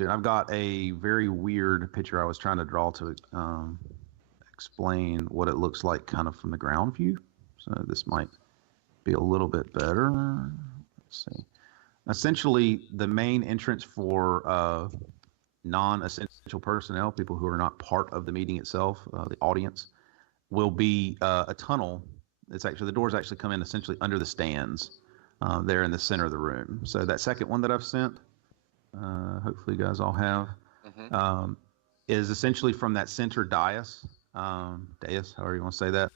And I've got a very weird picture I was trying to draw to explain what it looks like kind of from the ground view. So this might be a little bit better. Let's see. Essentially, the main entrance for non-essential personnel, people who are not part of the meeting itself, the audience, will be a tunnel. It's actually the doors actually come in essentially under the stands there in the center of the room. So that second one that I've sent, hopefully you guys all have, is essentially from that center dais, however you want to say that,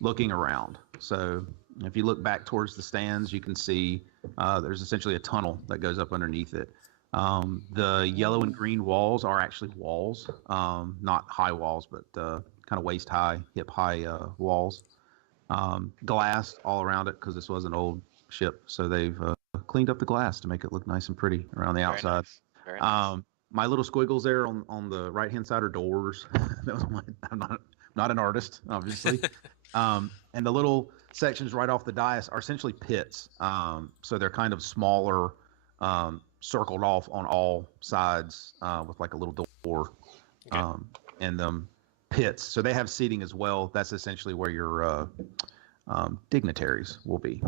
looking around. So if you look back towards the stands, you can see there's essentially a tunnel that goes up underneath it. The yellow and green walls are actually walls, not high walls, but kind of waist high, hip high walls. Glass all around it because this was an old ship, so they've cleaned up the glass to make it look nice and pretty around the outside. Nice. Very nice. My little squiggles there on the right hand side are doors. I'm not an artist, obviously. And the little sections right off the dais are essentially pits. So they're kind of smaller, circled off on all sides with like a little door in them. Pits. So they have seating as well. That's essentially where your dignitaries will be.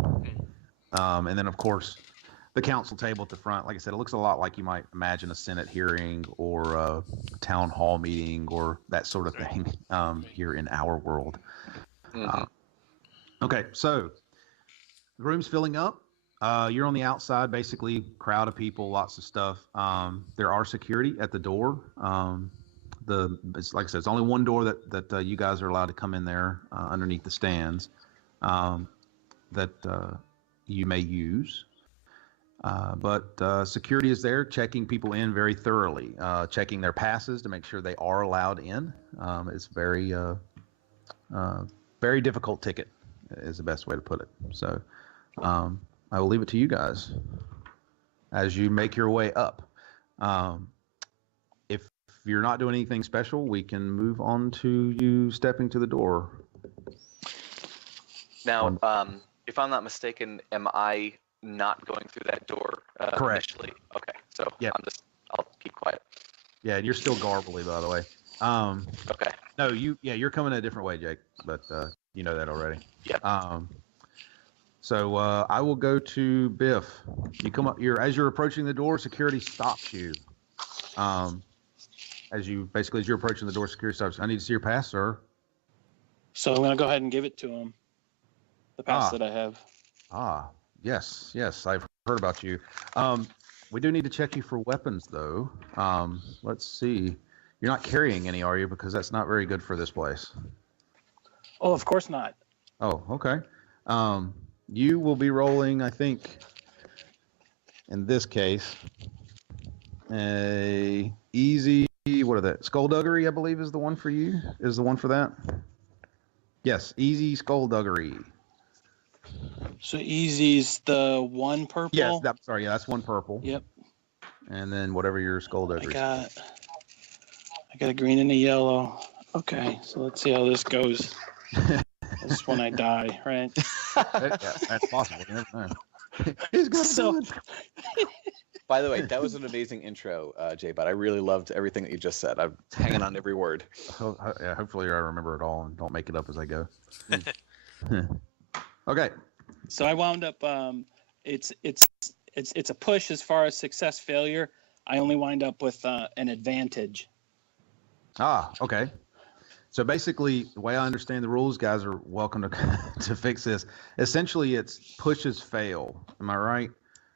And then, of course, the council table at the front. Like I said, it looks a lot like you might imagine a Senate hearing or a town hall meeting or that sort of thing here in our world. Okay, so the room's filling up. You're on the outside, basically, crowd of people, lots of stuff. There are security at the door. It's like I said, it's only one door that you guys are allowed to come in there underneath the stands that you may use. But security is there checking people in very thoroughly, checking their passes to make sure they are allowed in. It's very difficult ticket is the best way to put it. So I will leave it to you guys as you make your way up. If you're not doing anything special, we can move on to you stepping to the door. Now, if I'm not mistaken, am I not going through that door Correct. initially? Okay, so Yep. I'll keep quiet. Yeah, and you're still garbly, by the way. Okay. No, you're coming a different way, Jake, but you know that already. Yeah. So I will go to Biff. You come up. As you're approaching the door, security stops you. As you're approaching the door, security stops. I need to see your pass, sir. So I'm going to go ahead and give it to him. The pass that I have. Yes, I've heard about you. We do need to check you for weapons, though. Let's see. You're not carrying any, are you? Because that's not very good for this place. Oh, of course not. Oh, okay. You will be rolling, I think, in this case, a easy, what are that? Skullduggery, I believe, is the one for you. Is the one for that? Yes, easy skullduggery. So easy's the one purple? Yes, that's one purple. Yep. And then whatever your skullduggery. I got a green and a yellow. Okay, so let's see how this goes. This is when I die, right? Yeah, that's possible. You never know. He's got So- By the way, that was an amazing intro, JBot. I really loved everything that you just said. I'm hanging on every word. Yeah, hopefully I remember it all and don't make it up as I go. Okay. So I wound up. It's a push as far as success failure. I only wind up with an advantage. Okay. So basically, the way I understand the rules, guys are welcome to fix this. Essentially, it's pushes fail. Am I right?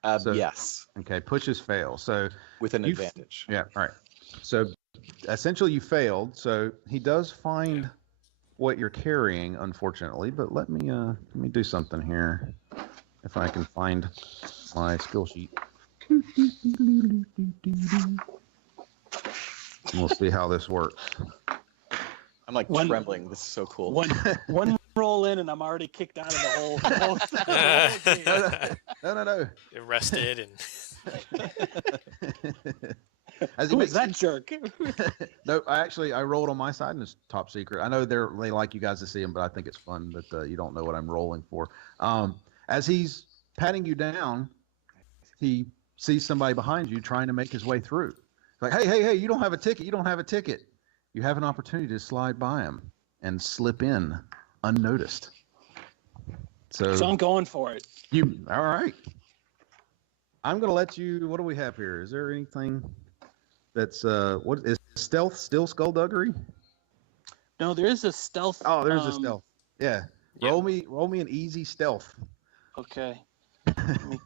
Yes. Okay, pushes fail. So With an advantage. Yeah. All right. So essentially, you failed. So he does find what you're carrying, unfortunately. But let me do something here. If I can find my skill sheet. We'll see how this works. I'm like trembling. This is so cool. One roll in, and I'm already kicked out of the whole No. Arrested and Who is that jerk? No, I rolled on my side and it's top secret. I know they like you guys to see them, but I think it's fun that you don't know what I'm rolling for. As he's patting you down, he sees somebody behind you trying to make his way through. Like, hey, you don't have a ticket. You don't have a ticket. You have an opportunity to slide by him and slip in unnoticed. So I'm going for it. All right. I'm going to let you, what do we have here? Is there anything that's, what is stealth still skullduggery? No, there is a stealth. Oh, there's a stealth. Yeah. Yeah. Roll me an easy stealth. Okay. Let me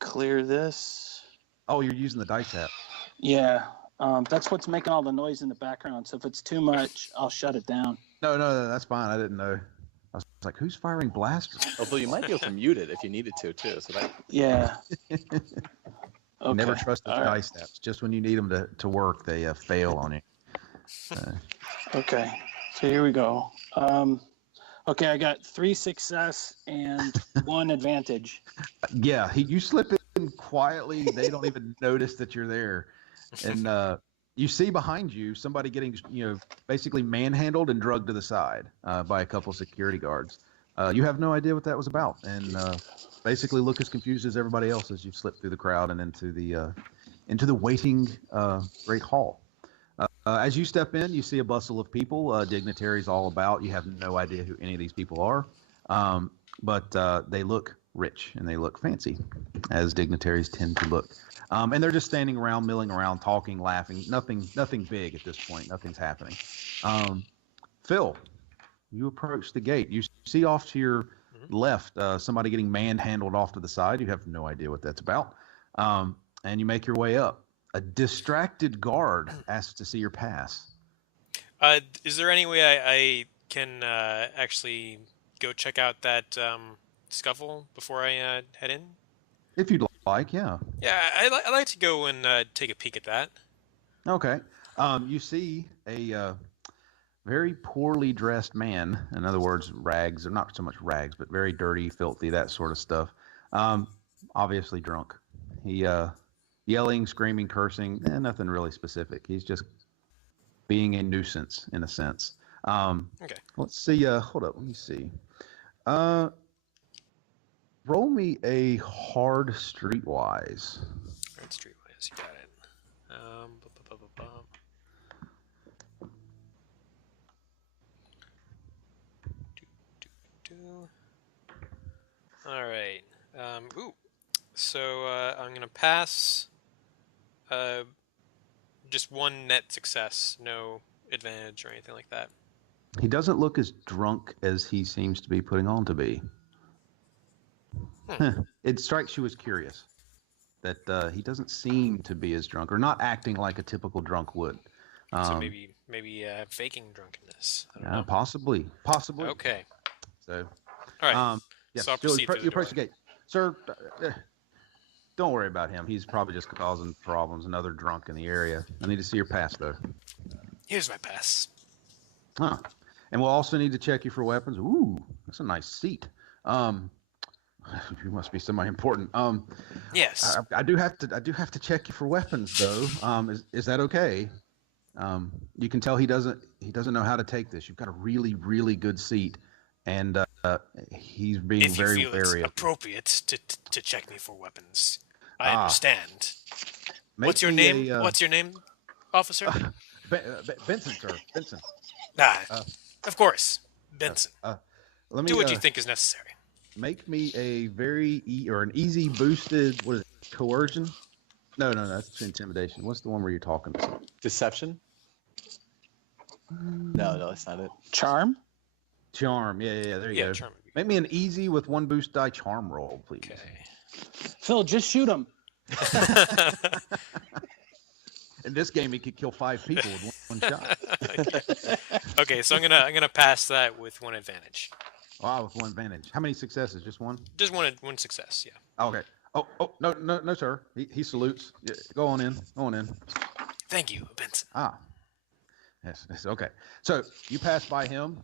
clear this. Oh, you're using the dice app. Yeah. That's what's making all the noise in the background. So if it's too much, I'll shut it down. No, that's fine. I didn't know. I was like, who's firing blasters? Although you might be able to mute it if you needed to too. So that. Yeah. Okay. Never trust the All right. dice apps. Just when you need them to work, they fail on you. Okay. So here we go. Okay, I got 3 success and 1 advantage. Yeah, you slip in quietly. They don't even notice that you're there. And you see behind you somebody getting, basically manhandled and drugged to the side by a couple security guards. You have no idea what that was about, and basically look as confused as everybody else as you slip through the crowd and into the waiting great hall. As you step in, you see a bustle of people, dignitaries all about. You have no idea who any of these people are, but they look rich and they look fancy, as dignitaries tend to look. And they're just standing around, milling around, talking, laughing. Nothing big at this point. Nothing's happening. Phil, you approach the gate. You see off to your left somebody getting manhandled off to the side. You have no idea what that's about. And you make your way up. A distracted guard asks to see your pass. Is there any way I can actually go check out that scuffle before I head in? If you'd like, yeah. Yeah, I'd like to go and take a peek at that. Okay. You see a very poorly dressed man. In other words, rags, or not so much rags, but very dirty, filthy, that sort of stuff. Obviously drunk. He yelling, screaming, cursing, nothing really specific. He's just being a nuisance in a sense. Okay. Let's see. Hold up. Let me see. Roll me a hard streetwise. Hard streetwise, you got it. All right. So I'm gonna pass. Just 1 net success, no advantage or anything like that. He doesn't look as drunk as he seems to be putting on to be. It strikes you as curious that he doesn't seem to be as drunk, or not acting like a typical drunk would. So maybe faking drunkenness. I don't know. Possibly. Okay. So, all right. yes, So I'll proceed through you the door. approach the gate, sir. Don't worry about him. He's probably just causing problems. Another drunk in the area. I need to see your pass, though. Here's my pass. Huh. And we'll also need to check you for weapons. Ooh, that's a nice seat. You must be somebody important. Yes. I do have to check you for weapons, though. Is that okay? You can tell he doesn't know how to take this. You've got a really, really good seat, and he's being if you very feel wary. It's appropriate to check me for weapons. I understand. What's your Make me name? What's your name, officer? Benson, sir. Benson. Of course, Benson. Let me do what you think is necessary. Make me a very an easy boosted. What is it? Coercion? No, that's intimidation. What's the one where you're talking to someone? Deception? No, that's not it. Charm? Charm. Yeah. There you go. Charm. Make me an easy with 1 boost die charm roll, please. Okay. Phil, just shoot him. In this game, he could kill 5 people with one shot. Okay, so I'm gonna pass that with 1 advantage. Wow, with 1 advantage. How many successes? Just 1? Just one success, yeah. Okay. Oh, no, sir. He salutes. Yeah, go on in. Thank you, Benson. Yes, okay. So you pass by him,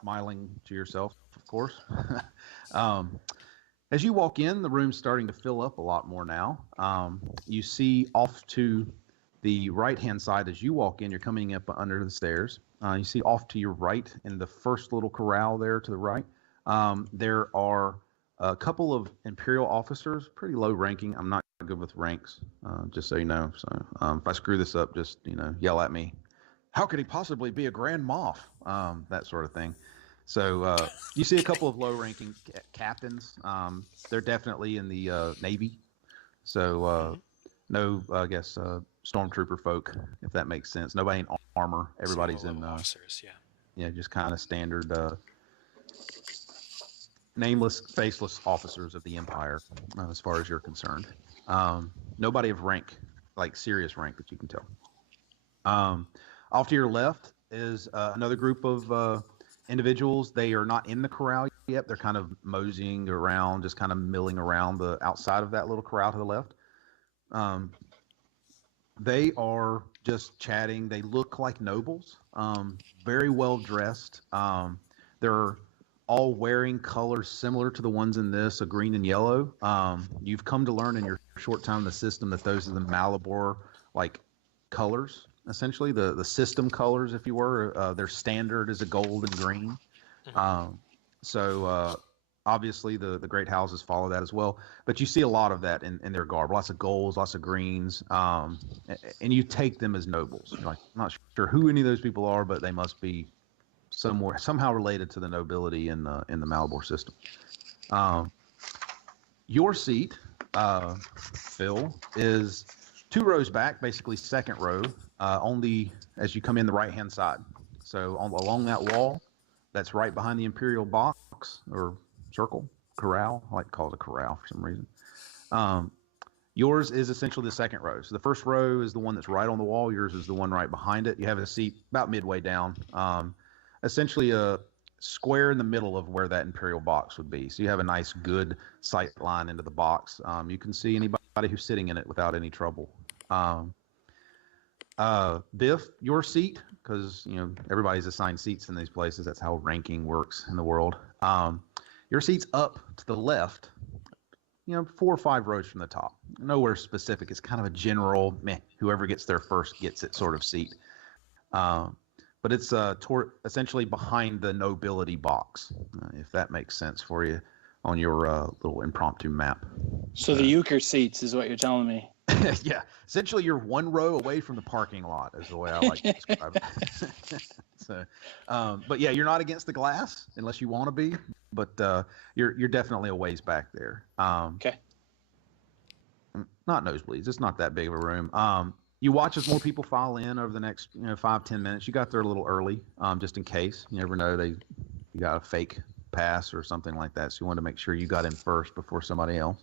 smiling to yourself, of course. As you walk in, the room's starting to fill up a lot more now. You see off to the right-hand side as you walk in, you're coming up under the stairs. You see off to your right in the first little corral there to the right, there are a couple of Imperial officers, pretty low ranking. I'm not good with ranks, just so you know. So if I screw this up, just yell at me. How could he possibly be a Grand Moff? That sort of thing. So you see a couple of low-ranking captains. They're definitely in the Navy. So no, I guess stormtrooper folk, if that makes sense. Nobody in armor. Everybody's in officers. just kind of standard nameless, faceless officers of the Empire, as far as you're concerned. Nobody of rank, like serious rank, that you can tell. Off to your left is another group of individuals. They are not in the corral yet. They're kind of moseying around, just kind of milling around the outside of that little corral to the left. They are just chatting. They look like nobles, very well dressed. They're all wearing colors similar to the ones in this, a green and yellow. You've come to learn in your short time in the system that those are the Malibor colors, essentially the system colors, if you were. Their standard is a gold and green. So obviously the great houses follow that as well. But you see a lot of that in their garb, lots of golds, lots of greens, and you take them as nobles. You're like, I'm not sure who any of those people are, but they must be somehow related to the nobility in the Malibor system. Your seat, Phil, is 2 rows back, basically second row, only as you come in the right-hand side. So along that wall, that's right behind the Imperial box or circle, corral. I like to call it a corral for some reason. Yours is essentially the second row. So the first row is the one that's right on the wall. Yours is the one right behind it. You have a seat about midway down. Essentially a square in the middle of where that Imperial box would be. So you have a nice, good sight line into the box. You can see anybody who's sitting in it without any trouble. Biff, your seat, because everybody's assigned seats in these places. That's how ranking works in the world. Your seat's up to the left, 4 or 5 rows from the top. Nowhere specific. It's kind of a general, whoever gets there first gets it sort of seat. But it's essentially behind the nobility box, if that makes sense for you on your little impromptu map. So the euchre seats is what you're telling me. Yeah, essentially you're 1 row away from the parking lot is the way I like to describe it. So, but yeah, you're not against the glass unless you want to be, but you're definitely a ways back there. Okay. Not nosebleeds. It's not that big of a room. You watch as more people file in over the next 5-10 minutes. You got there a little early, just in case. You never know, you got a fake pass or something like that, so you want to make sure you got in first before somebody else.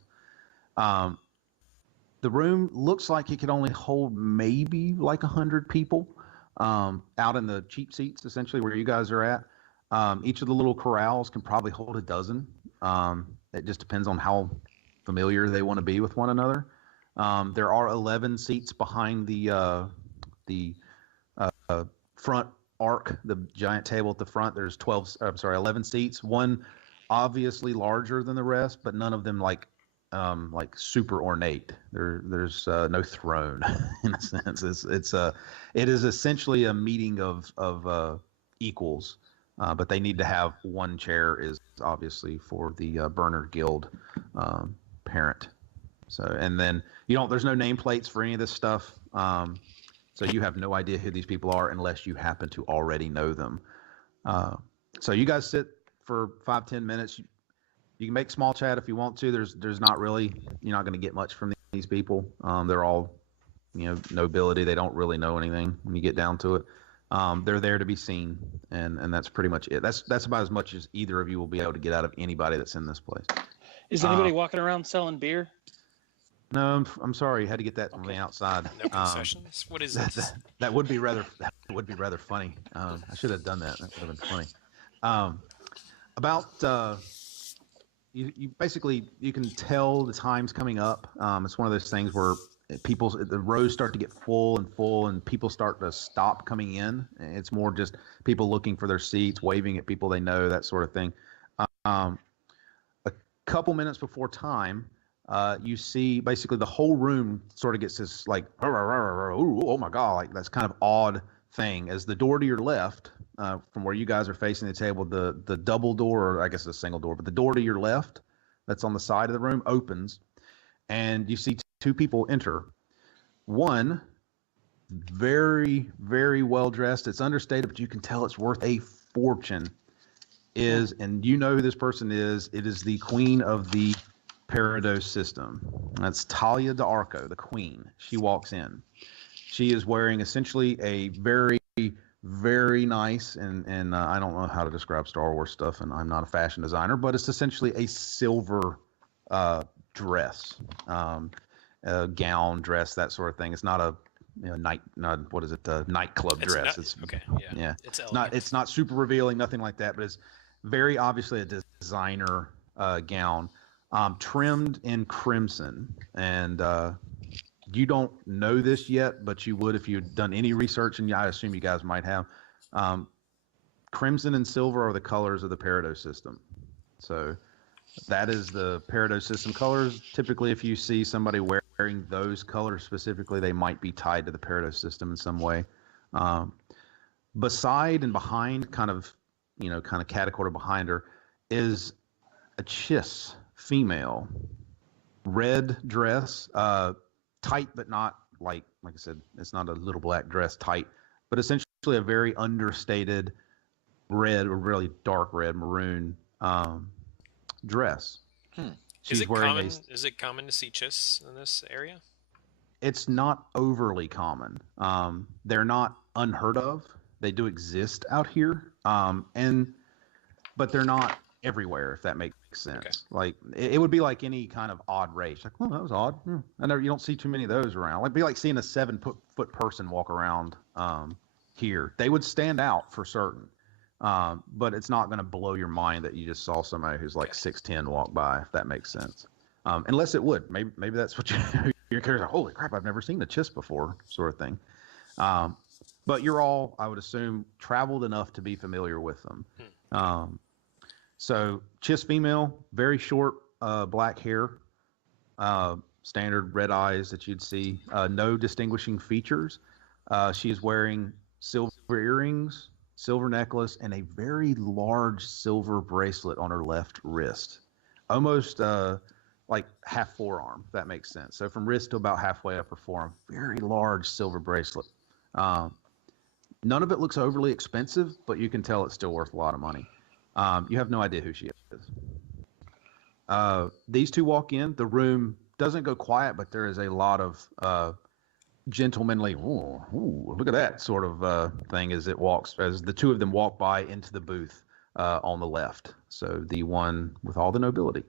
The room looks like it could only hold maybe like 100 people out in the cheap seats, essentially where you guys are at. Each of the little corrals can probably hold a dozen. It just depends on how familiar they want to be with one another. There are 11 seats behind the front arc, the giant table at the front. There's 11 seats. One obviously larger than the rest, but none of them like super ornate. There's no throne in a sense. It is essentially a meeting of equals, but they need to have one chair is obviously for the Burner Guild parent. So, and then there's no nameplates for any of this stuff. So you have no idea who these people are unless you happen to already know them. So you guys sit for 5-10 minutes. You can make small chat if you want to. There's not really, you're not going to get much from these people. They're all, nobility. They don't really know anything when you get down to it. They're there to be seen, and that's pretty much it. That's about as much as either of you will be able to get out of anybody that's in this place. Is anybody walking around selling beer? No, I'm sorry. You had to get that from the outside. No concessions. What is this? That would be rather funny. I should have done that. That would have been funny. You basically, you can tell the time's coming up. It's one of those things where the rows start to get full, and people start to stop coming in. It's more just people looking for their seats, waving at people they know, that sort of thing. A couple minutes before time, you see basically the whole room sort of gets this like, oh my God, like that's kind of odd thing as the door to your left, from where you guys are facing the table, the double door, or I guess it's a single door, but the door to your left that's on the side of the room opens, and you see two people enter. One, very, very well dressed. It's understated, but you can tell it's worth a fortune. And you know who this person is. It is the queen of the Parados system. That's Talia d'Arco, the queen. She walks in. She is wearing essentially a very, very nice, and I don't know how to describe Star Wars stuff, and I'm not a fashion designer, but it's essentially a silver dress, gown, dress, that sort of thing. It's not a nightclub dress. It's okay, yeah. It's not super revealing, nothing like that, but it's very obviously a designer gown, trimmed in crimson. And you don't know this yet, but you would if you'd done any research, and I assume you guys might have. Crimson and silver are the colors of the Parados system. So that is the Parados system colors. Typically, if you see somebody wearing those colors specifically, they might be tied to the Parados system in some way. Beside and behind, kind of catty-corner behind her, is a Chiss female, red dress, tight but not like I said, it's not a little black dress tight, but essentially a very understated red or really dark red maroon dress. Is it common to see Chiss in this area? It's not overly common. They're not unheard of. They do exist out here, but they're not everywhere, if that makes sense. Okay. Like it would be like any kind of odd race. Like, oh, that was odd. You don't see too many of those around. It'd be like seeing a 7-foot person walk around here. They would stand out for certain, but it's not going to blow your mind that you just saw somebody who's like 6'10" walk by, if that makes sense. Unless it would. Maybe that's what your character's like, holy crap, I've never seen a Chiss before, sort of thing. But you're all, I would assume, traveled enough to be familiar with them. So Chiss female, very short black hair, standard red eyes that you'd see, no distinguishing features. She is wearing silver earrings, silver necklace, and a very large silver bracelet on her left wrist. Almost like half forearm, if that makes sense. So from wrist to about halfway up her forearm, very large silver bracelet. None of it looks overly expensive, but you can tell it's still worth a lot of money. You have no idea who she is. These two walk in. The room doesn't go quiet, but there is a lot of gentlemanly, ooh, look at that sort of thing as the two of them walk by into the booth on the left. So the one with all the nobility.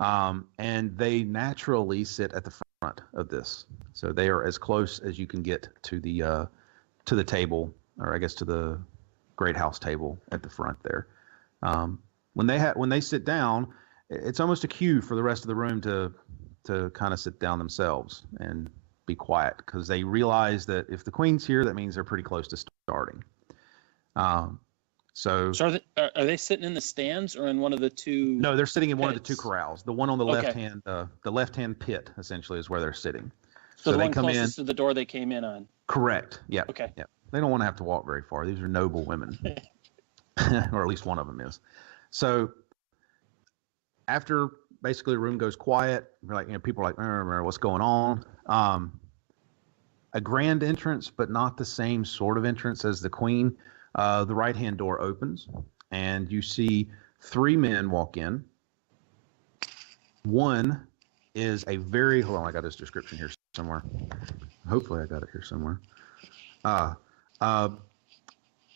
And they naturally sit at the front of this. So they are as close as you can get to the table, or I guess to the great house table at the front there. When they sit down, it's almost a cue for the rest of the room to kind of sit down themselves and be quiet, because they realize that if the queen's here, that means they're pretty close to starting. So are they sitting in the stands or in one of the two? No, they're sitting in pits? one of the two corrals. The one on the left hand, the left-hand pit, essentially, is where they're sitting. So the they one come closest to the door they came in on. Correct. Yeah. Okay. Yeah. They don't want to have to walk very far. These are noble women, or at least one of them is. So after basically the room goes quiet, people are like, what's going on? A grand entrance, but not the same sort of entrance as the queen. The right-hand door opens, and you see 3 men walk in. One is a very, hold on, I got his description here somewhere. Hopefully I got it here somewhere.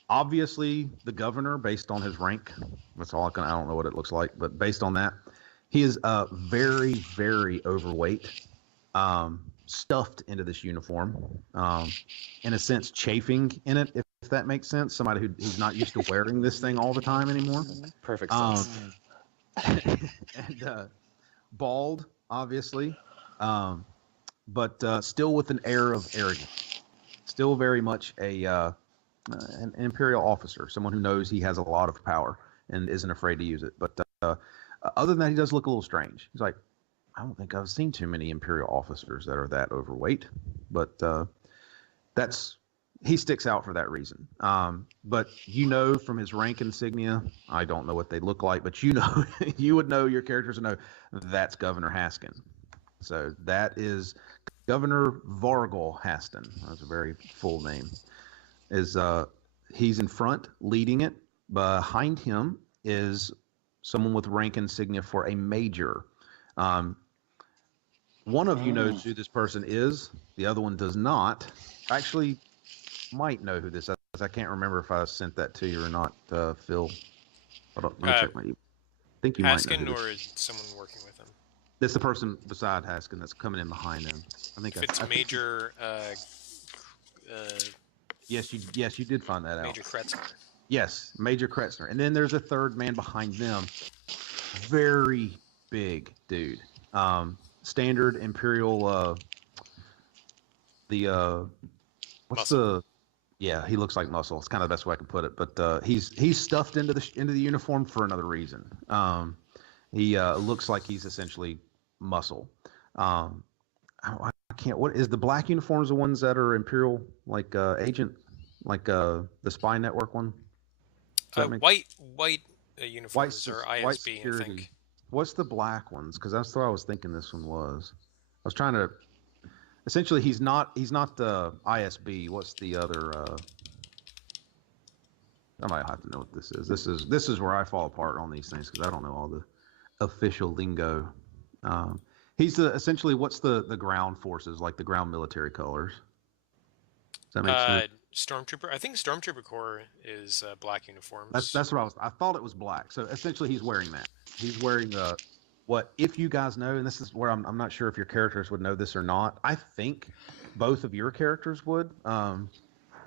Obviously the governor, based on his rank. That's all I don't know what it looks like, but based on that, he is very, very overweight, stuffed into this uniform, in a sense, chafing in it, if that makes sense. Somebody who's not used to wearing this thing all the time anymore. Perfect sense. And bald, obviously, but still with an air of arrogance. Still very much an imperial officer, someone who knows he has a lot of power and isn't afraid to use it. But other than that, he does look a little strange. He's like, I don't think I've seen too many imperial officers that are that overweight. But that's he sticks out for that reason. But from his rank insignia, I don't know what they look like, but you would know, your characters would know, that's Governor Haskin. So that is Governor Vargal Haston. That's a very full name. He's in front leading it. Behind him is someone with rank insignia for a major. One of you knows who this person is. The other one does not. Actually, might know who this is. I can't remember if I sent that to you or not, Phil. Let me check my email. I think you might know. Haskin, or is someone working with him? It's the person beside Haskin that's coming in behind him. I think if it's Major. Yes, you did find that out. Major Kretzner. Yes, Major Kretzner. And then there's a third man behind them. Very big dude. Standard Imperial. Yeah, he looks like muscle. It's kind of the best way I can put it. But he's stuffed into the uniform for another reason. He looks like he's essentially muscle. I can't. What is the black uniforms? The ones that are Imperial, like agent, like the spy network one. White uniforms are ISB, I think. What's the black ones? Because that's what I was thinking this one was. I was trying to. Essentially, he's not the ISB. What's the other? I might have to know what this is. This is where I fall apart on these things because I don't know all the official lingo. He's essentially what's the ground forces, like the ground military colors. Does that make sense? Stormtrooper. I think Stormtrooper Corps is black uniforms. That's what I thought it was black. So essentially, he's wearing that. He's wearing what, if you guys know, and this is where I'm not sure if your characters would know this or not. I think both of your characters would.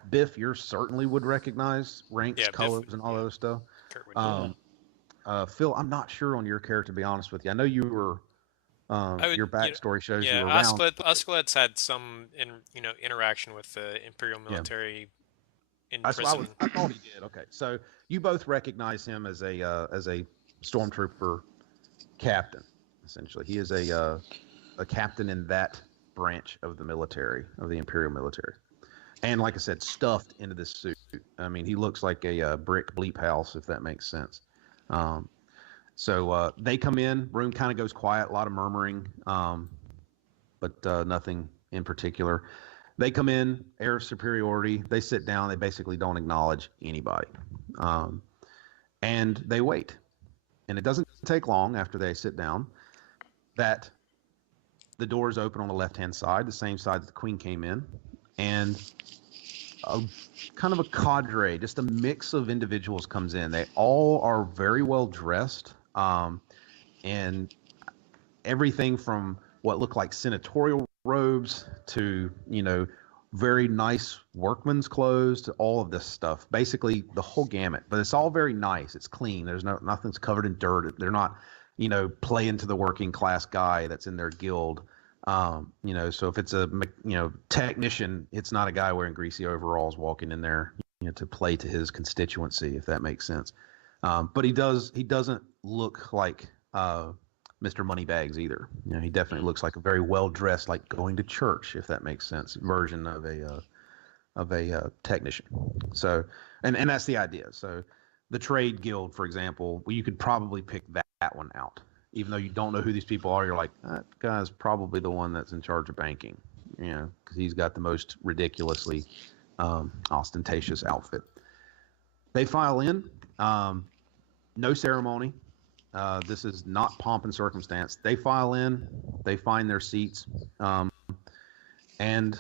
Biff, you certainly would rectionize ranks, colors, and all that other stuff. Phil, I'm not sure on your character, to be honest with you. I know you were. Your backstory shows you were around. Oscalet's had some interaction with the Imperial military in prison. I thought he did. Okay, so you both recognize him as a stormtrooper captain. Essentially, he is a captain in that branch of the military, of the Imperial military. And like I said, stuffed into this suit. I mean, he looks like a brick bleep house, if that makes sense. So they come in, room kind of goes quiet, a lot of murmuring, but nothing in particular. They come in, air of superiority. They sit down. They basically don't acknowledge anybody. And they wait. And it doesn't take long after they sit down that the doors open on the left-hand side, the same side that the Queen came in. And kind of a cadre, just a mix of individuals comes in. They all are very well dressed. And everything from what look like senatorial robes to, very nice workman's clothes to all of this stuff. Basically the whole gamut, but it's all very nice. It's clean. There's nothing's covered in dirt. They're not, playing to the working class guy that's in their guild. So if it's a, technician, it's not a guy wearing greasy overalls walking in there, to play to his constituency, if that makes sense. But he doesn't look like Mr. Moneybags either. He definitely looks like a very well dressed, like going to church, if that makes sense, version of a technician. So, and that's the idea. So, the trade guild, for example, you could probably pick that one out, even though you don't know who these people are. You're like, that guy's probably the one that's in charge of banking, because he's got the most ridiculously ostentatious outfit. They file in. No ceremony. This is not pomp and circumstance. They file in, they find their seats, and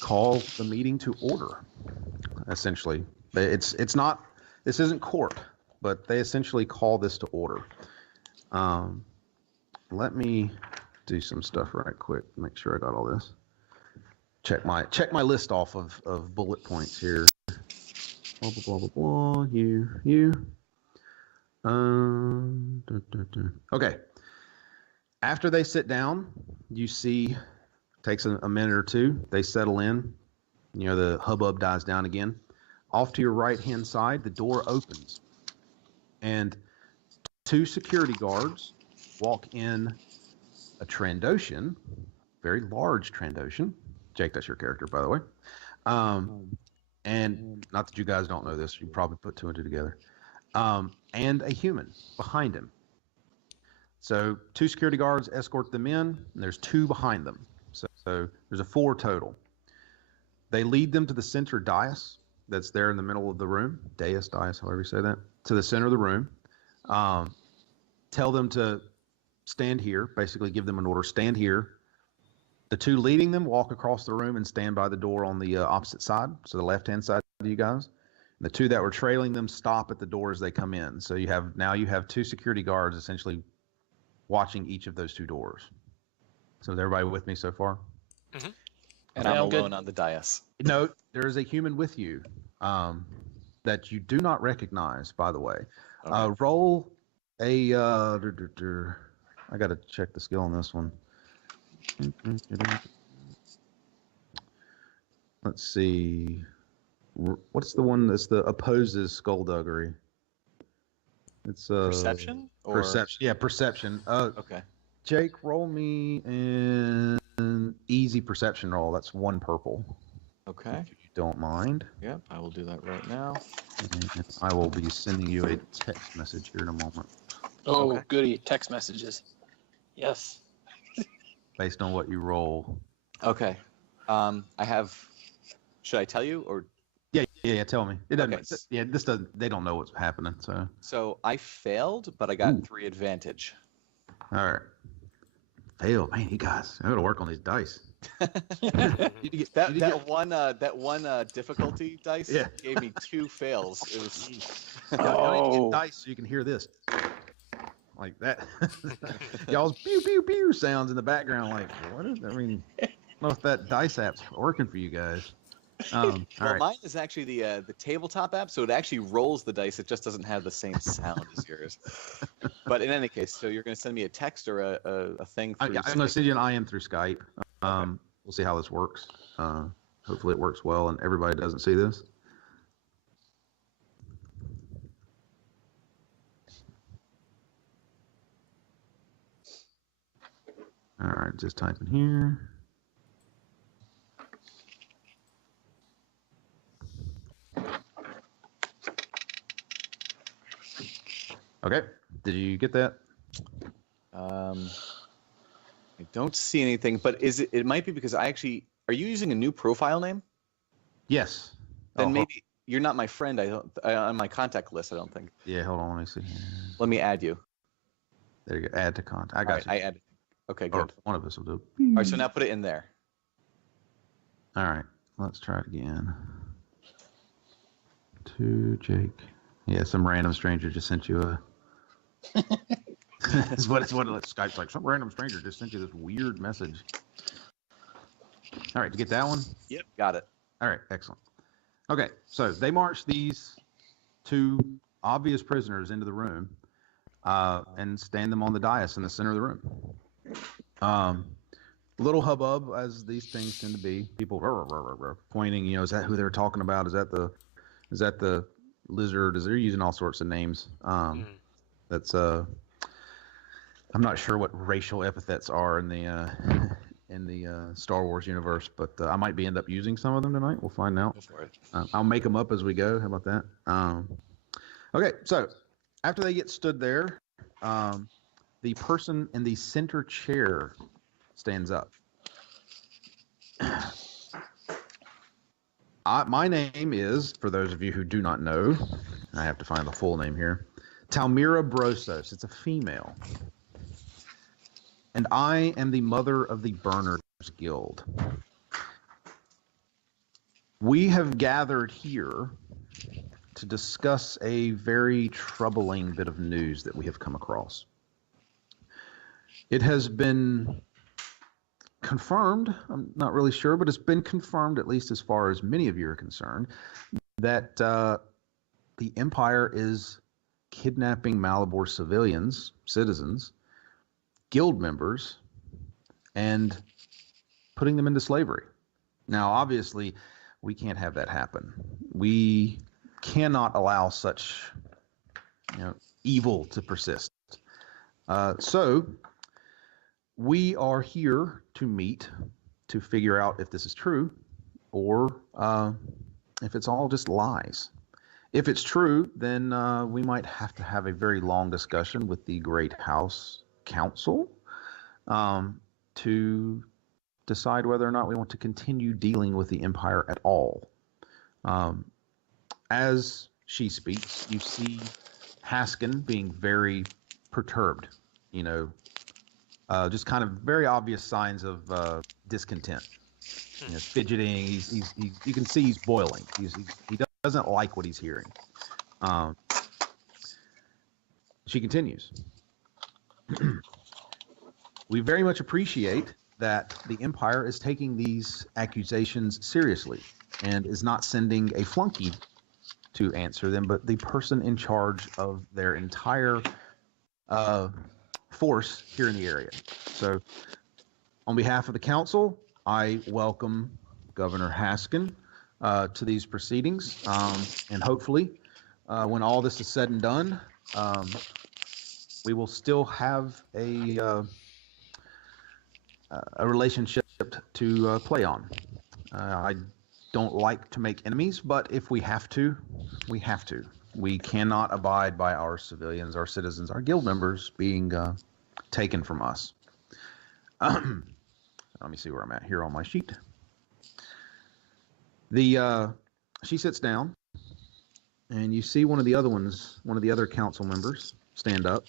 call the meeting to order. Essentially, it's not. This isn't court, but they essentially call this to order. Let me do some stuff right quick. Make sure I got all this. Check my list off of bullet points here. Blah blah blah blah blah. You. Okay. After they sit down, you see, takes a minute or two. They settle in. The hubbub dies down again. Off to your right-hand side, the door opens, and two security guards walk in a Trandoshan, very large Trandoshan. Jake, that's your character, by the way. And not that you guys don't know this, you probably put two and two together. And a human behind him. So 2 security guards escort them in, and there's 2 behind them. So there's a 4 total. They lead them to the center dais that's there in the middle of the room. Dais, however you say that. To the center of the room. Tell them to stand here, basically give them an order, stand here. The 2 leading them walk across the room and stand by the door on the opposite side, so the left-hand side of you guys. And the 2 that were trailing them stop at the door as they come in. So you have 2 security guards essentially watching each of those 2 doors. So is everybody with me so far? Mm-hmm. And I'm alone on the dais. No, there is a human with you that you do not recognize, by the way. Okay. Roll a... I got to check the skill on this one. Let's see. What's the one that's the opposes skullduggery? It's perception? Or... Perception. Yeah, perception. Okay. Jake, roll me an easy perception roll. That's 1 purple. Okay. If you don't mind. Yep, I will do that right now. And I will be sending you a text message here in a moment. Oh, Okay. goody. Text messages. Yes. Based on what you roll. Okay. I have... Should I tell you, or... Yeah, tell me. It doesn't. Okay. Yeah, this doesn't. They don't know what's happening. So I failed, but I got 3 advantage. All right. Fail, man. You guys, I got to work on these dice. That one difficulty dice gave me 2 fails. It was. Y'all need to get dice so you can hear this, like that. Y'all's pew pew pew sounds in the background. Like, what is? I mean, I don't know if that dice app's working for you guys. All right. Mine is actually the tabletop app, so it actually rolls the dice. It just doesn't have the same sound as yours. But in any case, so you're going to send me a text or a thing through I'm going to send you an IM through Skype. We'll see how this works. Hopefully it works well and everybody doesn't see this. All right, just typing here. Okay, did you get that? I don't see anything, but it might be because are you using a new profile name? Yes. Then maybe you're not my friend. On my contact list, I don't think. Yeah, hold on, let me see. Let me add you. There you go, add to contact. I got you. I added. Okay, good. Or one of us will do it. All right, so now put it in there. All right, let's try it again. To Jake. Yeah, some random stranger just sent you a... It's what Skype's like. Some random stranger just sent you this weird message. All right, did you get that one? Yep, got it. All right, excellent. Okay, so they march these 2 obvious prisoners into the room and stand them on the dais in the center of the room. Little hubbub, as these things tend to be. People pointing, is that who they're talking about? Is that the lizard? They're using all sorts of names. That's I'm not sure what racial epithets are in the Star Wars universe, but I might end up using some of them tonight. We'll find out. Go for it. I'll make them up as we go. How about that? Okay, so after they get stood there, the person in the center chair stands up. My name is, for those of you who do not know, I have to find the full name here, Talmira Brosos. It's a female. And I am the mother of the Burners Guild. We have gathered here to discuss a very troubling bit of news that we have come across. It has been confirmed, I'm not really sure, but it's been confirmed, at least as far as many of you are concerned, that the Empire is kidnapping Malibor citizens, guild members, and putting them into slavery. Now, obviously, we can't have that happen. We cannot allow such evil to persist. So we are here to meet to figure out if this is true or if it's all just lies. If it's true, then we might have to have a very long discussion with the Great House Council to decide whether or not we want to continue dealing with the Empire at all. As she speaks, you see Haskin being very perturbed, just kind of very obvious signs of discontent. Fidgeting. You can see he's boiling. He doesn't like what he's hearing. She continues. We very much appreciate that the Empire is taking these accusations seriously and is not sending a flunky to answer them, but the person in charge of their entire force here in the area. So, on behalf of the council, I welcome Governor Haskin to these proceedings, and hopefully, when all this is said and done, we will still have a relationship to play on. I don't like to make enemies, but if we have to, we have to. We cannot abide by our civilians, our citizens, our guild members being taken from us. Let me see where I'm at here on my sheet. She sits down, and you see one of the other council members stand up.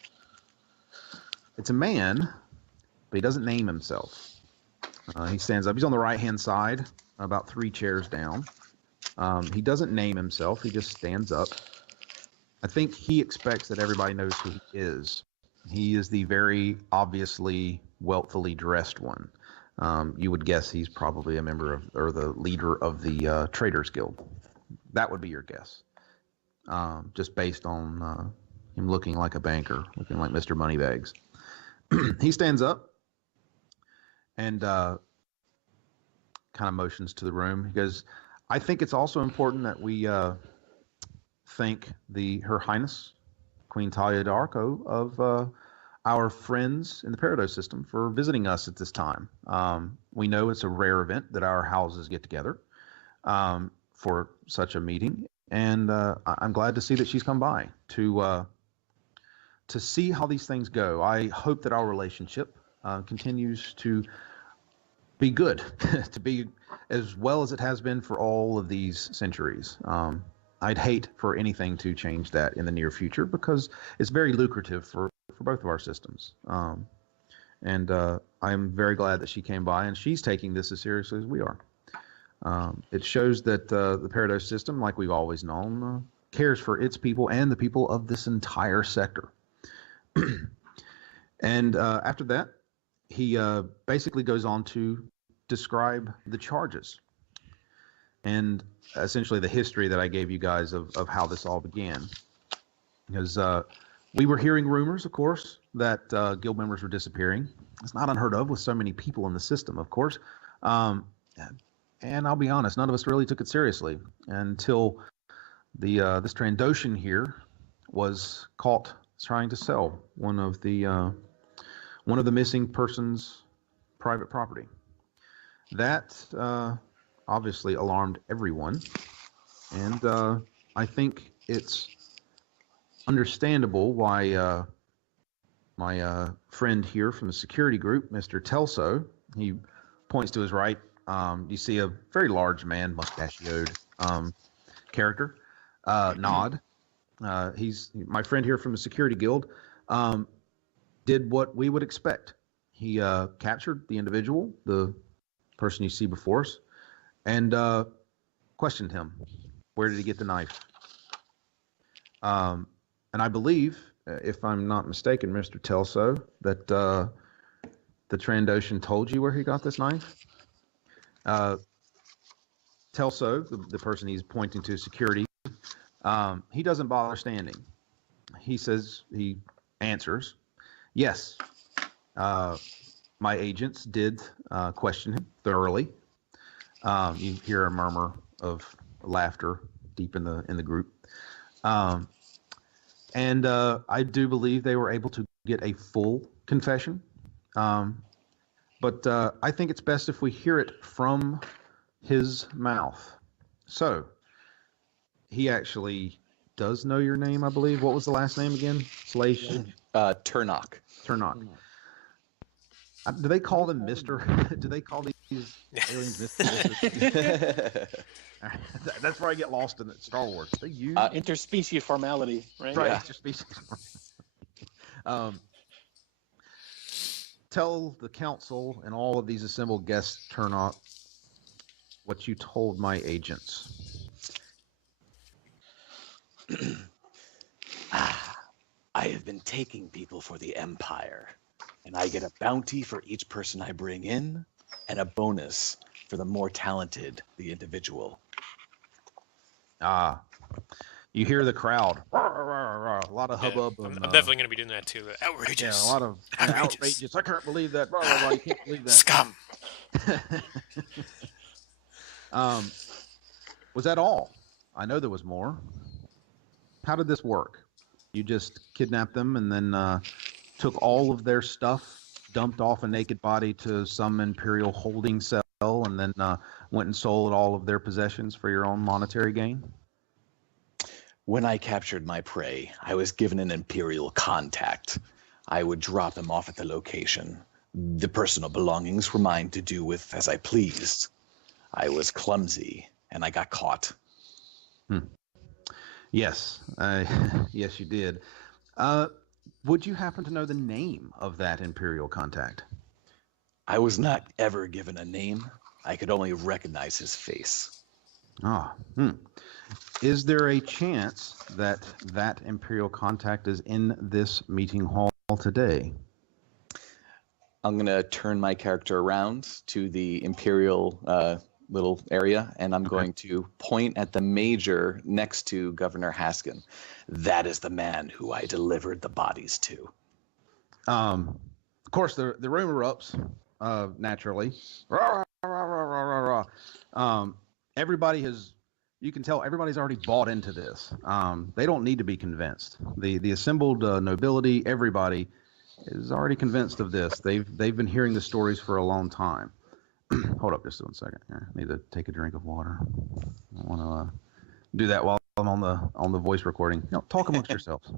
It's a man, but he doesn't name himself. He stands up. He's on the right-hand side, about 3 chairs down. He doesn't name himself. He just stands up. I think he expects that everybody knows who he is. He is the very obviously wealthily dressed one. You would guess he's probably a member of, or the leader of the Traders Guild. That would be your guess, just based on him looking like a banker, looking like Mr. Moneybags. He stands up and kind of motions to the room. He goes, I think it's also important that we thank Her Highness, Queen Talia d'Arco of our friends in the Parados system for visiting us at this time. We know it's a rare event that our houses get together for such a meeting, and I'm glad to see that she's come by to see how these things go. I hope that our relationship continues to be good, to be as well as it has been for all of these centuries. I'd hate for anything to change that in the near future because it's very lucrative for both of our systems. And I'm very glad that she came by, and she's taking this as seriously as we are. It shows that the Parados system, like we've always known, cares for its people and the people of this entire sector. And after that, he basically goes on to describe the charges and essentially the history that I gave you guys of how this all began. Because we were hearing rumors, of course, that guild members were disappearing. It's not unheard of with so many people in the system, of course. And I'll be honest, none of us really took it seriously until this Trandoshan here was caught trying to sell one of the missing person's private property. That obviously alarmed everyone, and I think it's understandable why my friend here from the security group, Mr. Telso, he points to his right. You see a very large man, mustachioed character, nod. He's my friend here from the security guild. Did what we would expect. He captured the individual, the person you see before us, and questioned him. Where did he get the knife? And I believe, if I'm not mistaken, Mr. Telso, that the Trandoshan told you where he got this knife. Telso, the person he's pointing to, security, he doesn't bother standing. He answers, yes, my agents did question him thoroughly. You hear a murmur of laughter deep in the group. And I do believe they were able to get a full confession. But I think it's best if we hear it from his mouth. So he actually does know your name, I believe. What was the last name again? Slash Turnock. Turnock. Do they call them Mister? Do they call these aliens Mister? That's where I get lost in Star Wars. They use interspecies formality, right? right. Yeah. Interspecies. Tell the council and all of these assembled guests, Turnock, what you told my agents. I have been taking people for the Empire, and I get a bounty for each person I bring in, and a bonus for the more talented the individual. You hear the crowd. A lot of hubbub. I'm definitely going to be doing that too. Outrageous. Yeah, a lot of outrageous. I can't believe that. Blah, blah, blah. You can't believe that. Scum. Was that all? I know there was more. How did this work? You just kidnapped them and then took all of their stuff, dumped off a naked body to some Imperial holding cell, and then went and sold all of their possessions for your own monetary gain? When I captured my prey, I was given an Imperial contact. I would drop them off at the location. The personal belongings were mine to do with as I pleased. I was clumsy, and I got caught. Yes, yes, you did. Would you happen to know the name of that Imperial contact? I was not ever given a name. I could only recognize his face. Is there a chance that that Imperial contact is in this meeting hall today? I'm going to turn my character around to the Imperial little area, and I'm going to point at the major next to Governor Haskin. That is the man who I delivered the bodies to. Of course, the room erupts, naturally. Everybody has... You can tell everybody's already bought into this. They don't need to be convinced. The assembled nobility, everybody is already convinced of this. They've been hearing the stories for a long time. Hold up just 1 second. Here, I need to take a drink of water. I want to do that while I'm on the voice recording. Talk amongst yourselves.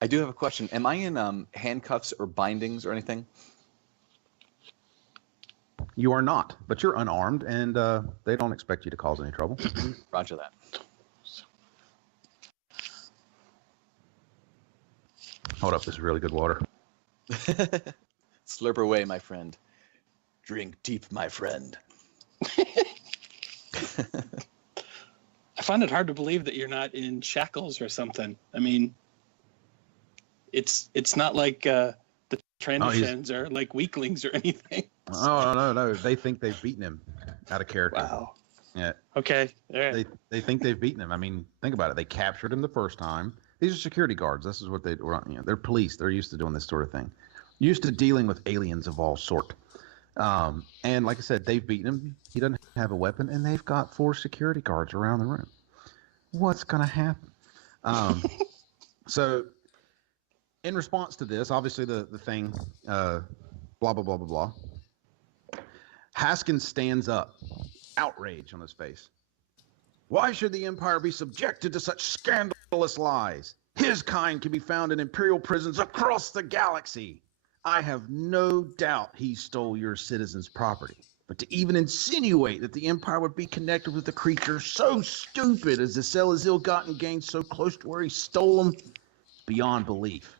I do have a question. Am I in handcuffs or bindings or anything? You are not, but you're unarmed, and they don't expect you to cause any trouble. Roger that. Hold up, this is really good water. Slurp away, my friend. Drink deep, my friend. I find it hard to believe that you're not in shackles or something. I mean, it's not like the Transitions are like weaklings or anything. Oh, no. They think they've beaten him out of character. Wow. Yeah. Okay. All right. They think they've beaten him. I mean, think about it. They captured him the first time. These are security guards. This is what they were. They're police. They're used to doing this sort of thing. Used to dealing with aliens of all sort. And like I said, they've beaten him. He doesn't have a weapon, and they've got 4 security guards around the room. What's going to happen? So, in response to this, obviously the thing, blah, blah, blah, blah, blah. Haskins stands up, outrage on his face. Why should the Empire be subjected to such scandalous lies? His kind can be found in Imperial prisons across the galaxy. I have no doubt he stole your citizens' property. But to even insinuate that the Empire would be connected with a creature so stupid as to sell his ill-gotten gains so close to where he stole them, is beyond belief.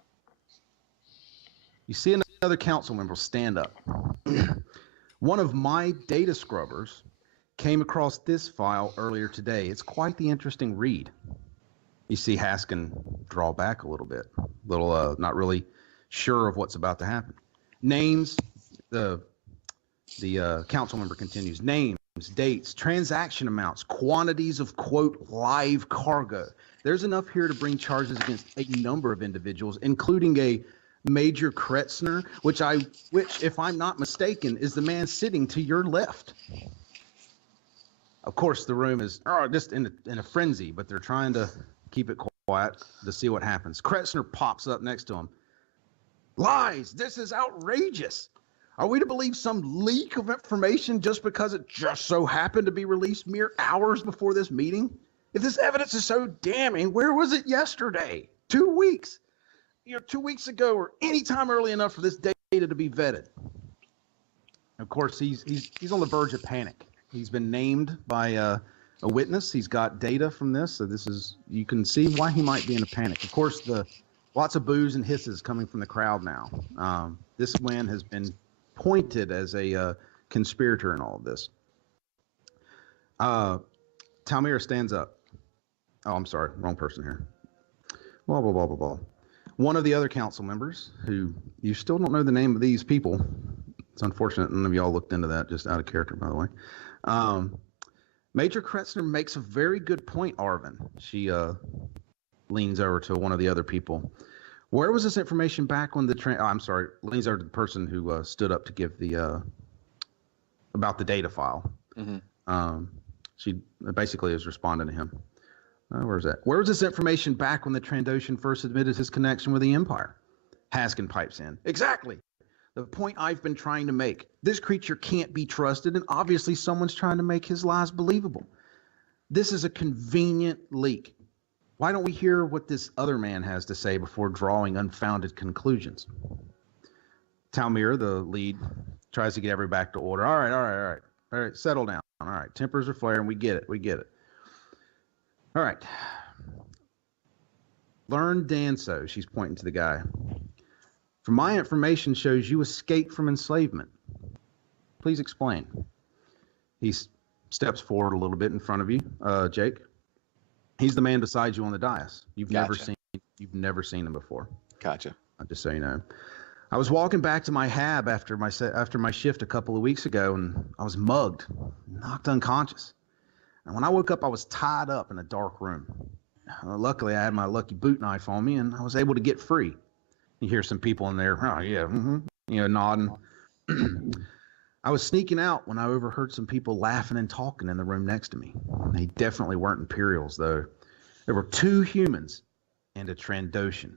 You see another council member stand up. One of my data scrubbers came across this file earlier today. It's quite the interesting read. You see Haskin draw back a little bit, not really sure of what's about to happen. Names, the council member continues, names, dates, transaction amounts, quantities of, quote, live cargo. There's enough here to bring charges against a number of individuals, including a Major Kretzner, which, if I'm not mistaken, is the man sitting to your left. Of course, the room is just in a frenzy, but they're trying to keep it quiet to see what happens. Kretzner pops up next to him. Lies! This is outrageous! Are we to believe some leak of information just because it just so happened to be released mere hours before this meeting? If this evidence is so damning, where was it yesterday? 2 weeks? 2 weeks ago, or any time early enough for this data to be vetted. Of course, he's on the verge of panic. He's been named by a witness. He's got data from this, so you can see why he might be in a panic. Of course, lots of boos and hisses coming from the crowd now. This man has been pointed as a conspirator in all of this. Talmira stands up. Oh, I'm sorry, wrong person here. Blah, blah, blah, blah, blah. One of the other council members, who you still don't know the name of these people. It's unfortunate none of y'all looked into that, just out of character, by the way. Major Kretzner makes a very good point, Arvin. She leans over to one of the other people. Where was this information back when leans over to the person who stood up to give about the data file. Mm-hmm. She basically is responding to him. Where's that? Where was this information back when the Trandoshan first admitted his connection with the Empire? Haskin pipes in. Exactly. The point I've been trying to make. This creature can't be trusted, and obviously someone's trying to make his lies believable. This is a convenient leak. Why don't we hear what this other man has to say before drawing unfounded conclusions? Talmira, the lead, tries to get everybody back to order. All right, settle down. All right, tempers are flaring. We get it. All right. Learn Danso, she's pointing to the guy. From my information shows you escaped from enslavement. Please explain. He steps forward a little bit in front of you, Jake. He's the man beside you on the dais. You've never seen him before. Gotcha. Just so you know. I was walking back to my hab after my shift a couple of weeks ago, and I was mugged, knocked unconscious. And when I woke up, I was tied up in a dark room. Luckily, I had my lucky boot knife on me, and I was able to get free. You hear some people in there, oh yeah, nodding. I was sneaking out when I overheard some people laughing and talking in the room next to me. They definitely weren't Imperials, though. There were 2 humans and a Trandoshan.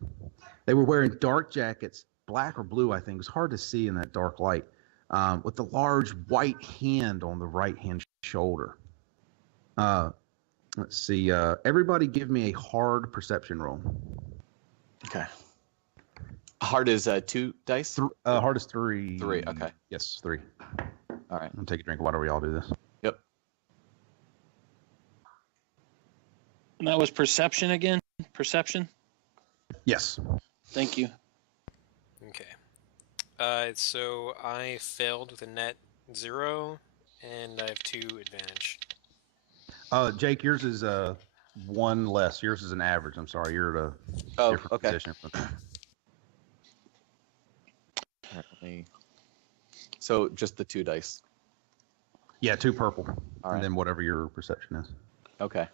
They were wearing dark jackets, black or blue, I think. It was hard to see in that dark light, with a large white hand on the right-hand shoulder. Let's see. Everybody give me a hard perception roll. Okay. Hard is 2 dice? Hard is 3. 3, okay. Yes, 3. All right. I'll take a drink of water while y'all do this. Yep. And that was perception again? Perception? Yes. Thank you. Okay. So I failed with a net 0, and I have 2 advantage. Jake, yours is 1 less. Yours is an average. I'm sorry, you're at a different position. So just the 2 dice. Yeah, 2 purple. All right. And then whatever your perception is. Okay.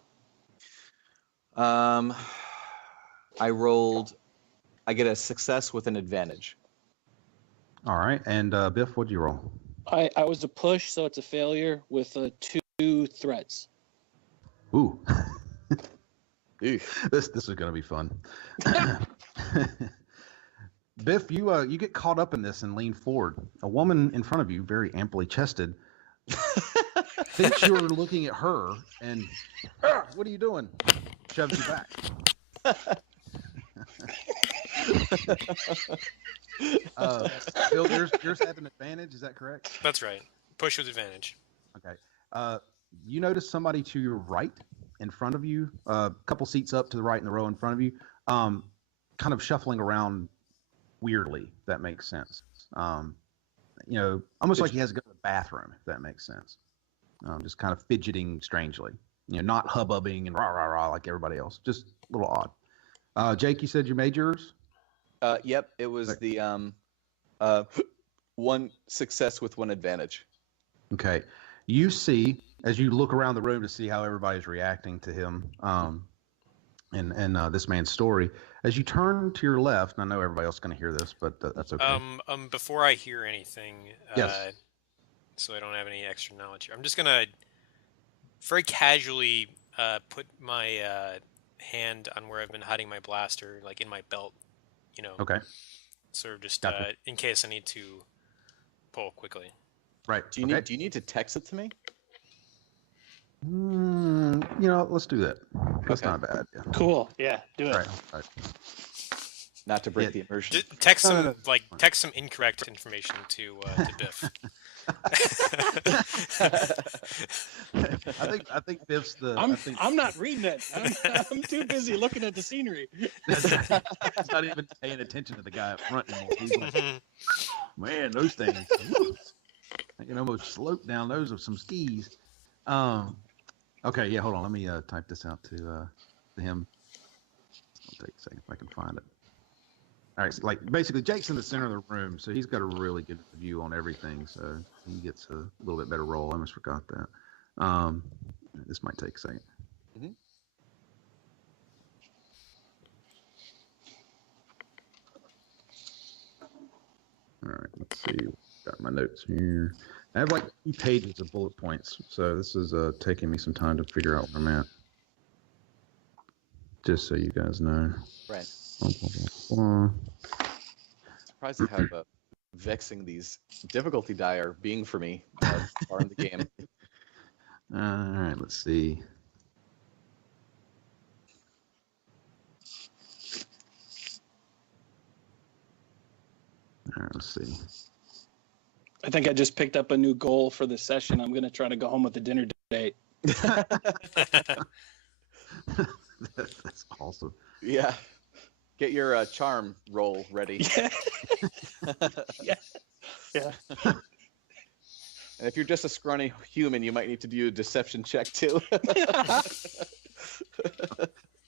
I get a success with an advantage. All right. And Biff, what'd you roll? I was a push, so it's a failure with 2 threats. Ooh. This is going to be fun. Biff, you get caught up in this and lean forward. A woman in front of you, very amply chested, thinks you're looking at her and, what are you doing? Shoves you back. Bill, yours had an advantage. Is that correct? That's right. Push with advantage. Okay. You notice somebody to your right, in front of you, a couple seats up to the right in the row in front of you, kind of shuffling around weirdly, if that makes sense. Almost like he has to go to the bathroom, if that makes sense. Just kind of fidgeting strangely. Not hubbubbing and rah, rah, rah like everybody else. Just a little odd. Jake, you said you made yours? Yep, it was the 1 success with 1 advantage. Okay. You see, as you look around the room to see how everybody's reacting to him and this man's story, as you turn to your left, and I know everybody else is going to hear this, but that's okay. Before I hear anything, yes. So I don't have any extra knowledge here, I'm just going to very casually put my hand on where I've been hiding my blaster, like in my belt, Okay. Sort of just Gotcha. In case I need to pull quickly. Right. Do you need to text it to me? Let's do that. That's not bad. Yeah. Cool. Yeah, do it. All right. Not to break the immersion. Text some incorrect information to Biff. I think Biff's the. I'm not reading it. I'm too busy looking at the scenery. He's not even paying attention to the guy up front anymore. He's like, man, those things. I can almost slope down those with some skis. Okay, yeah, hold on. Let me type this out to him. It'll take a second if I can find it. All right, so basically Jake's in the center of the room, so he's got a really good view on everything, so he gets a little bit better roll. I almost forgot that. This might take a second. Mm-hmm. All right, let's see. Got my notes here. I have 2 pages of bullet points, so this is taking me some time to figure out where I'm at. Just so you guys know. Right. Blah. Surprised at how vexing these difficulty die are being for me far in the game. All right, let's see. All right, let's see. I think I just picked up a new goal for the session. I'm going to try to go home with a dinner date. That's awesome. Yeah. Get your charm roll ready. Yeah. Yeah. And if you're just a scrawny human, you might need to do a deception check too.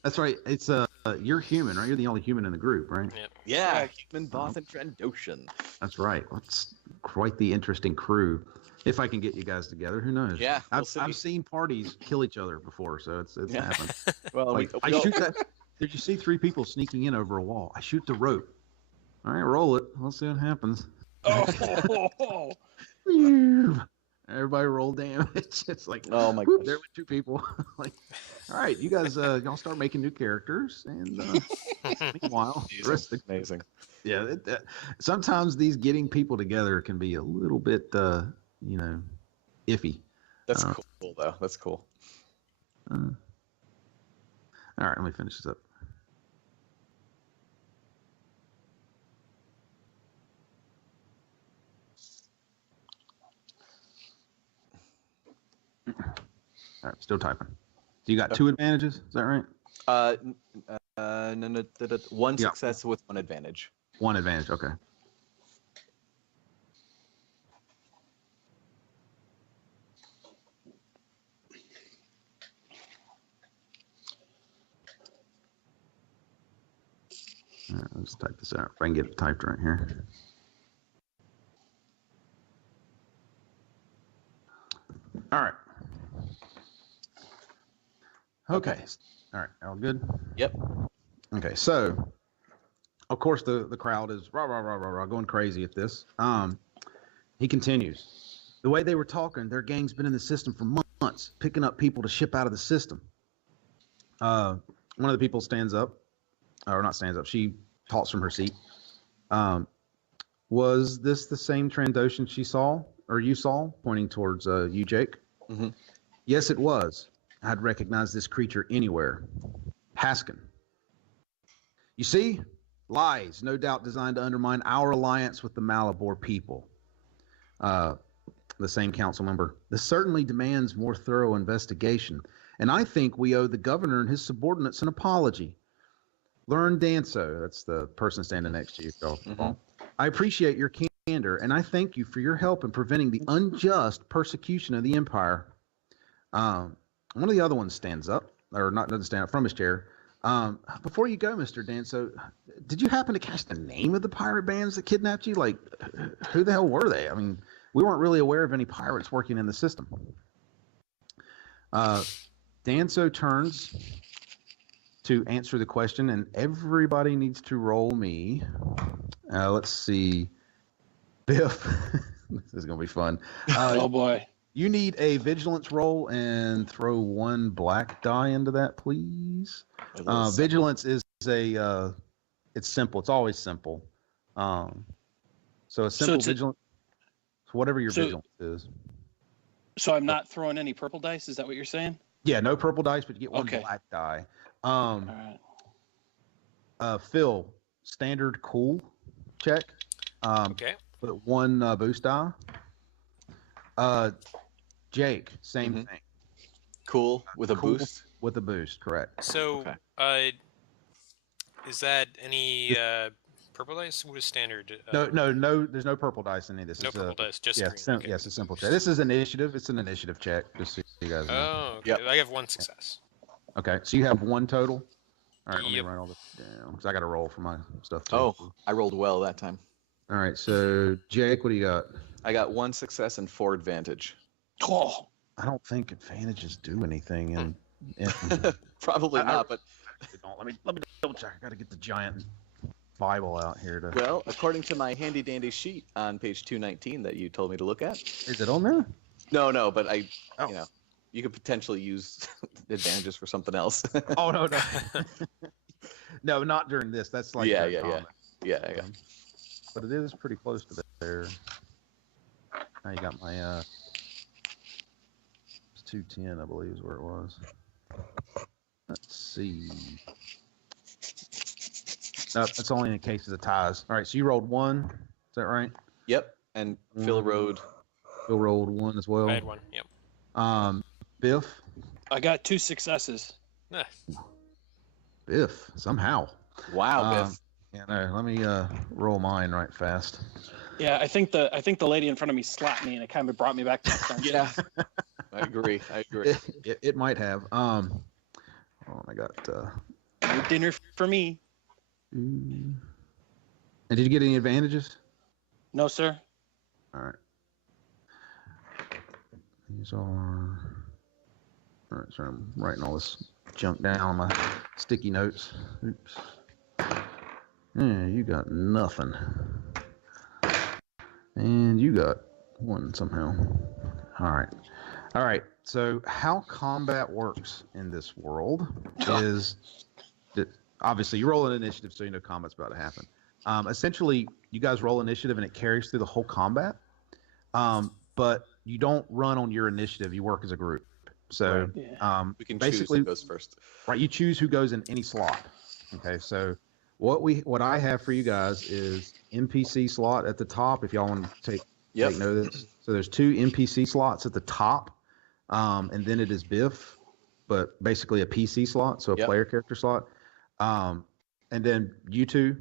That's right. It's you're human, right? You're the only human in the group, right? Yep. Yeah, human, boss, and Trandoshan. That's right. That's quite the interesting crew. If I can get you guys together, who knows? Yeah, I've seen parties kill each other before, so it's happened. Well, I shoot that. Did you see 3 people sneaking in over a wall? I shoot the rope. All right, roll it. Let's see what happens. Oh. Everybody roll damage. It's like, oh my whoop, gosh. there were 2 people. All right, you guys, y'all start making new characters, and meanwhile, the rest of the, amazing. Yeah, sometimes these getting people together can be a little bit, iffy. That's cool, though. That's cool. All right, let me finish this up. All right, still typing. So you got 2 advantages, is that right? No, one success with 1 advantage. 1 advantage, okay. All right, let's type this out. If I can get it typed right here. All right. Okay. All right. All good? Yep. Okay. So, of course, the crowd is rah, rah, rah, rah, rah, going crazy at this. He continues. The way they were talking, their gang's been in the system for months, picking up people to ship out of the system. One of the people stands up, or not stands up. She talks from her seat. Was this the same Trandoshan she saw, or you saw, pointing towards you, Jake? Mm-hmm. Yes, it was. I'd recognize this creature anywhere. Haskin. You see? Lies, no doubt designed to undermine our alliance with the Malabor people. The same council member. This certainly demands more thorough investigation, and I think we owe the governor and his subordinates an apology. Learn Danso, that's the person standing next to you, Phil. Mm-hmm. I appreciate your candor, and I thank you for your help in preventing the unjust persecution of the Empire. One of the other ones stands up, or not doesn't stand up from his chair. Before you go, Mr. Danso, did you happen to catch the name of the pirate bands that kidnapped you? Like, who the hell were they? I mean, we weren't really aware of any pirates working in the system. Danso turns to answer the question, and everybody needs to roll me. Let's see. Biff. This is going to be fun. Oh, boy. You need a vigilance roll and throw 1 black die into that, please. Vigilance is it's simple. It's always simple. So a simple vigilance. So whatever your So- vigilance is. So I'm not throwing any purple dice. Is that what you're saying? Yeah, no purple dice, but you get one Okay. black die. All right. Phil, standard cool check. Okay. Put one boost die. Jake, same Mhm. thing. Cool with a Cool boost. with a boost, correct. So, Okay. is that any purple dice? What is standard? No. There's no purple dice in any of this. No It's purple dice, just yeah, green. Okay. yes, a simple check. This is initiative. It's an initiative check, just so you guys know. Oh, okay. Yep. I have one success. Okay, so you have one total. All right, let me Yep. write all this down because I got to roll for my stuff too. Oh, I rolled well that time. All right, so Jake, what do you got? I got 1 success and 4 advantage. Oh, I don't think advantages do anything, and Probably I- not, but don't. Let me double check. I got to get the giant Bible out here to. well, according to my handy dandy sheet on page 219 that you told me to look at. Is it on there? No, but I, Oh. you know, you could potentially use advantages for something else. Oh no. No, not during this. That's like Yeah, very common. yeah. But it is pretty close to there. Now you got my it's 210, I believe, is where it was. Let's see. No, that's only in cases of ties. All right, so you rolled 1. Is that right? Yep. And Phil rode. Phil rolled 1 as well. I had one. Yep. Biff. I got 2 successes. Ah, Biff, somehow. Wow, Biff. Yeah, no, let me roll mine right fast. Yeah, I think the lady in front of me slapped me, and it kind of brought me back to attention. Yeah. I agree. It might have. Oh, I got. No dinner for me. And did you get any advantages? No, sir. All right. These are. All right, so I'm writing all this junk down on my sticky notes. Oops. Yeah, you got nothing. And you got 1 somehow. All right. So how combat works in this world is that obviously you roll an initiative, so you know combat's about to happen. Essentially, you guys roll initiative and it carries through the whole combat. But you don't run on your initiative. You work as a group. So Right. Yeah. We can basically choose who goes first. right, you choose who goes in any slot. Okay, so what I have for you guys is NPC slot at the top. If y'all want to take note of this, so there's 2 NPC slots at the top, and then it is Biff, but basically a PC slot, so a player character slot, and then you 2,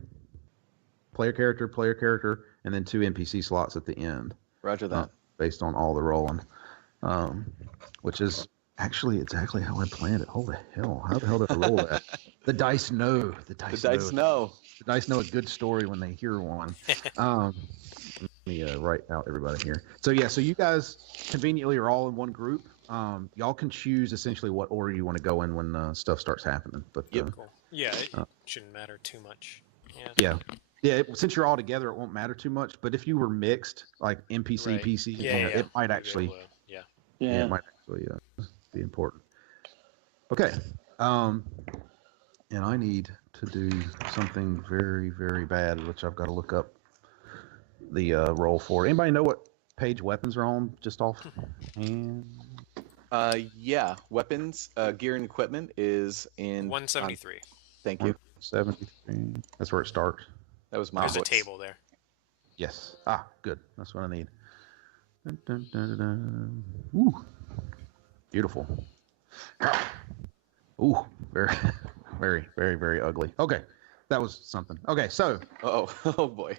player character, and then 2 NPC slots at the end. Roger that. Based on all the rolling, which is actually exactly how I planned it. Holy hell! How the hell did I roll that? The dice know. The dice know. The dice know a good story when they hear one. Let me write out everybody here. So yeah, so you guys conveniently are all in one group. Y'all can choose essentially what order you want to go in when stuff starts happening. But cool. Yeah, it shouldn't matter too much. Yeah. Since you're all together, it won't matter too much. But if you were mixed, like NPC, Right. PC, Yeah, it might actually. Yeah. It might actually be important. Okay. And I need to do something very, very bad, which I've got to look up the roll for. Anybody know what page weapons are on? Just off hand. Yeah. Weapons, gear, and equipment is in 173. Thank you. 73. That's where it starts. That was my There's a voice. table there. Yes. Good. That's what I need. Dun, dun, dun, dun, dun. Ooh. Beautiful. Ooh. Very, very, very, very ugly. Okay. That was something. Okay. So. Oh, oh boy.